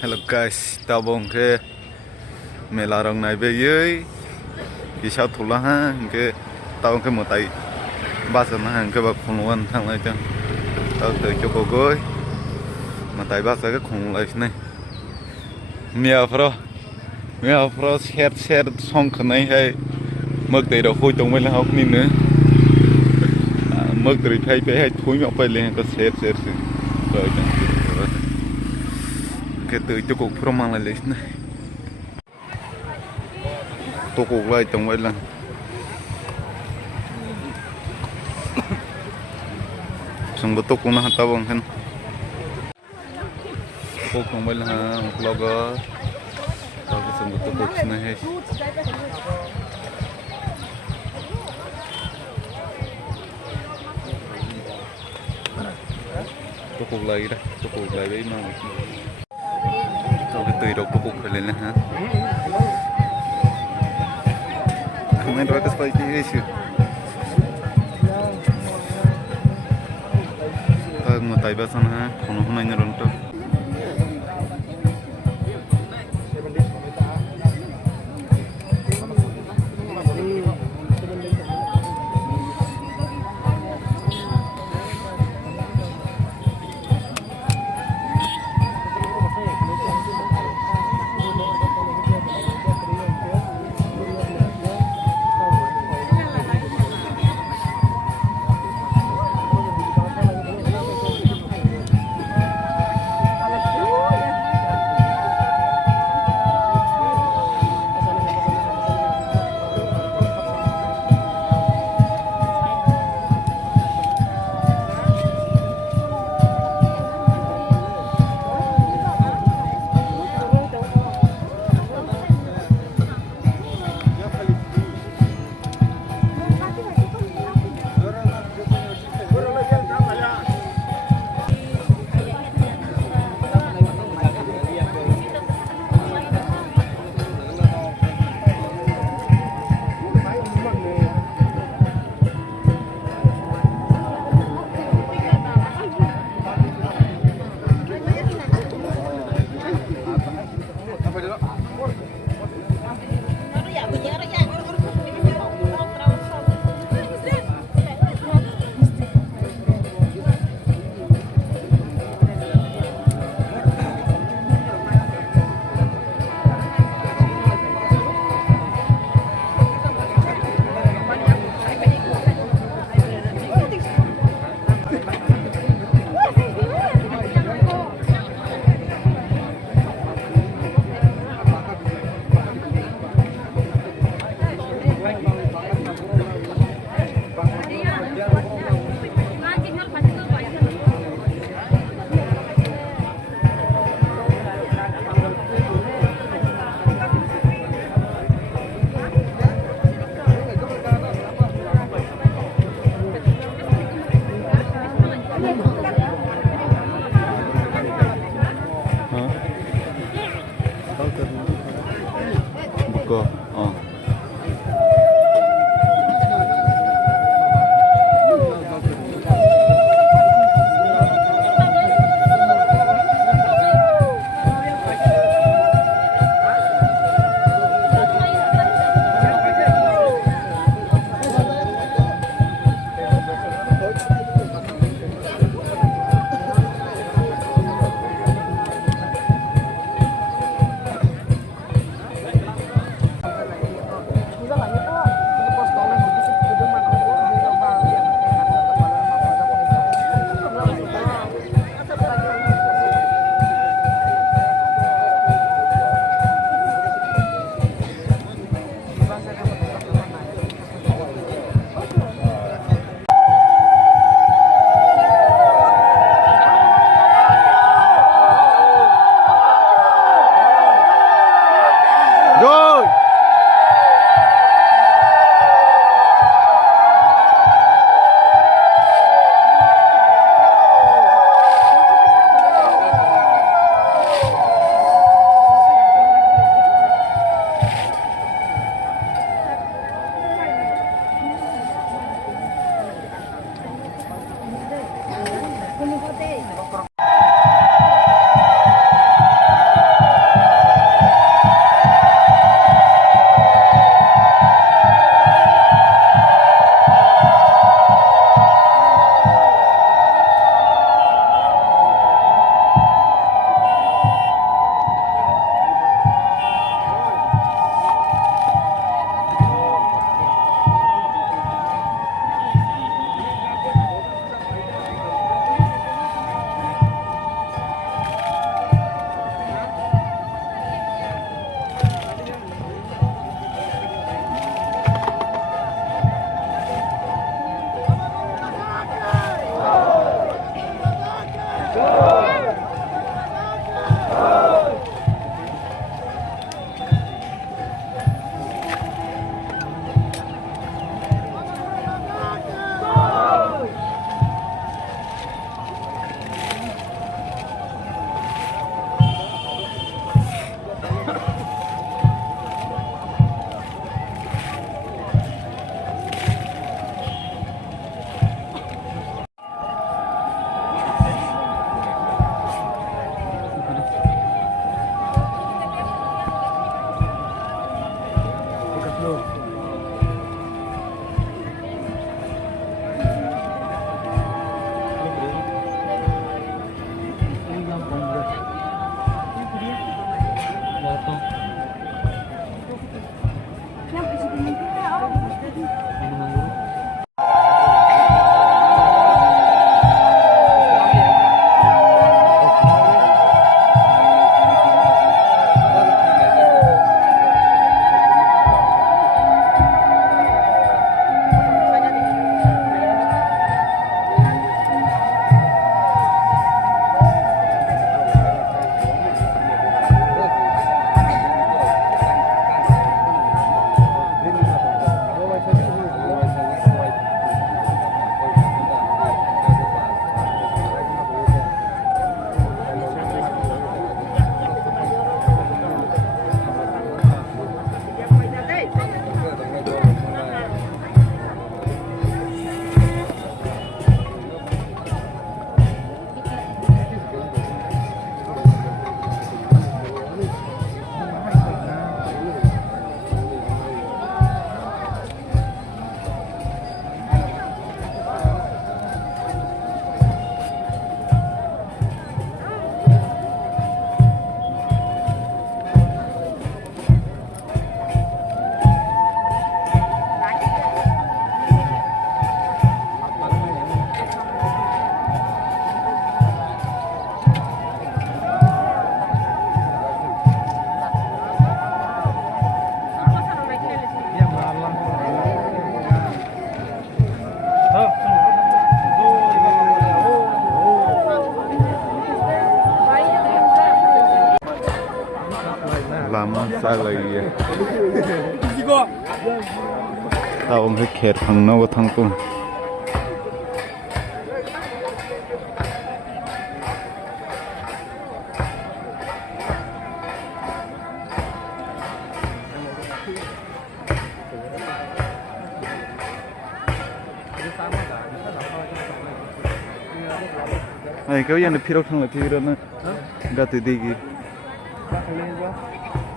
Hello guys, tao bông ke mela rong này về dưới thì sao thủ la ha cái tao cái một tay ba giờ nó hàng cái bậc khủng luôn thằng này chứ tao từ chỗ cổ gối mà tay ba giờ cái khủng lại này mèo pro share xong cái này hay mực từ đầu khui trong bên là học nín nữa mực từ thay hay thui nhọcไปเลยก็share rồi cái từ chỗ cục pro mang lại lấy này tô cục lại trong vậy là xong bữa tô cục nó tao bằng hen tô cục vậy là blogger tao cái xong bữa tô cục này hay tô cục lại đấy tô cục lại đấy mà cái tùy độc tô cục phải lên ha không nên nói cái spy gì chứ một tay bớt xong ha không hôm nay nhớ đón tôi lama lagi ya. Tahu nggak kher thang nau thang tung. Này kéo dân được phi đâu thằng là phi đâu nữa, đã từ đi gì,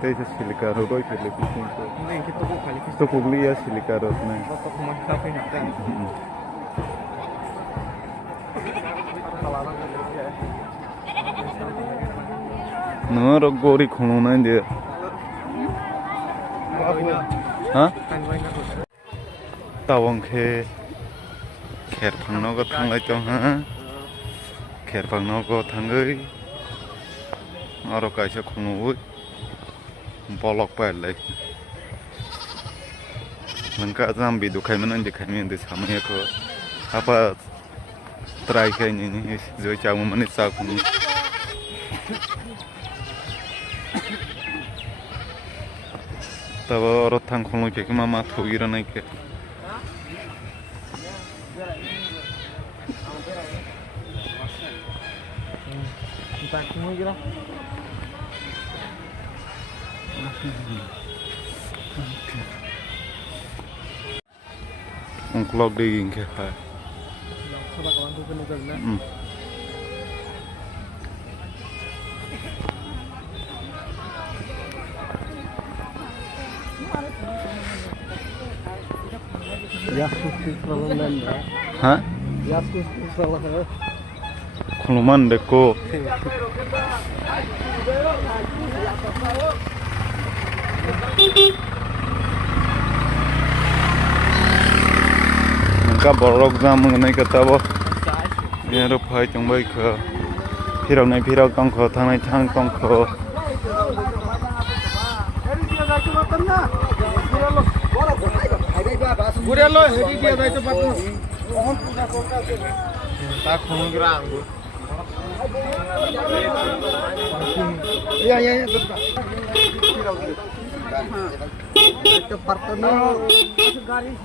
đây là silica rồi đôi phải lấy cái gì đó, tôi cũng lấy silica rồi này, nó rồi gori khung này đi, hả? Tao ông khe, kẹt thằng nó có thằng lại cho hả? Kher phang nó có thằng ấy, ở đó cái sẽ không nuôi, bỏ lọc phải lấy, mình cả dám bị đục khai mình ăn được khai mình được sao mà có, apa try cái này rồi chào mà mình sao cũng, tao ở đó thằng không nuôi cái mà mà thôi ra này cái. Tak semua kira. Ongklok đi gìn kìa phải. Hả? Khuluman deko. Maka borok jam mengenai kata bo. Ini ada phai trong bay ke. Phirau này phirau tong kho thang này thang tong kho. Gurialo hedi dia dai to patu. Ohon puja korta se. Tak khunu grang. Iya iya betul. Itu partner garis.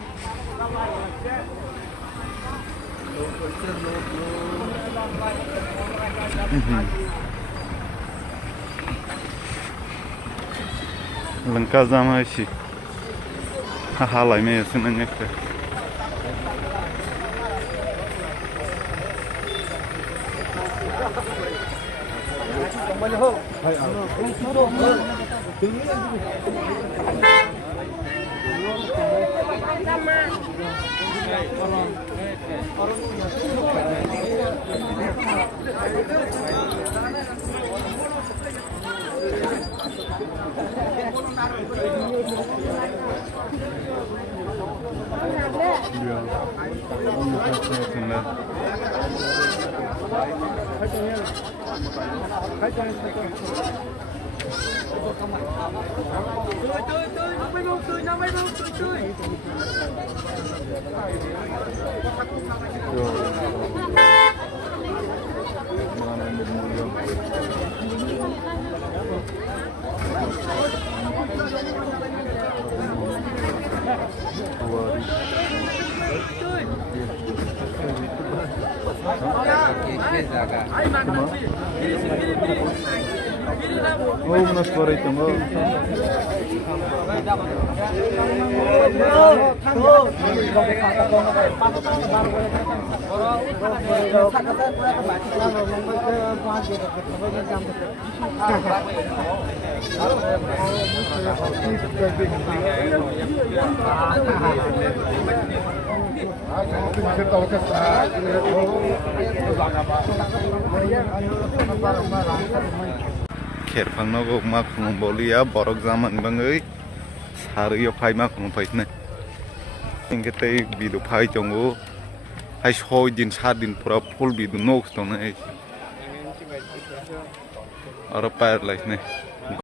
Lengkap sama sih. Hal lainnya senangnya ke. Oh, mas por itu mau. Kher phang nó cũng mà không bỏ lia bỏ zaman bang ấy sari yo phai mà không phai nè những cái tay bị đục phai trong ngô hay soi din sa din pura full bị đục nóc trong này ở đây lại này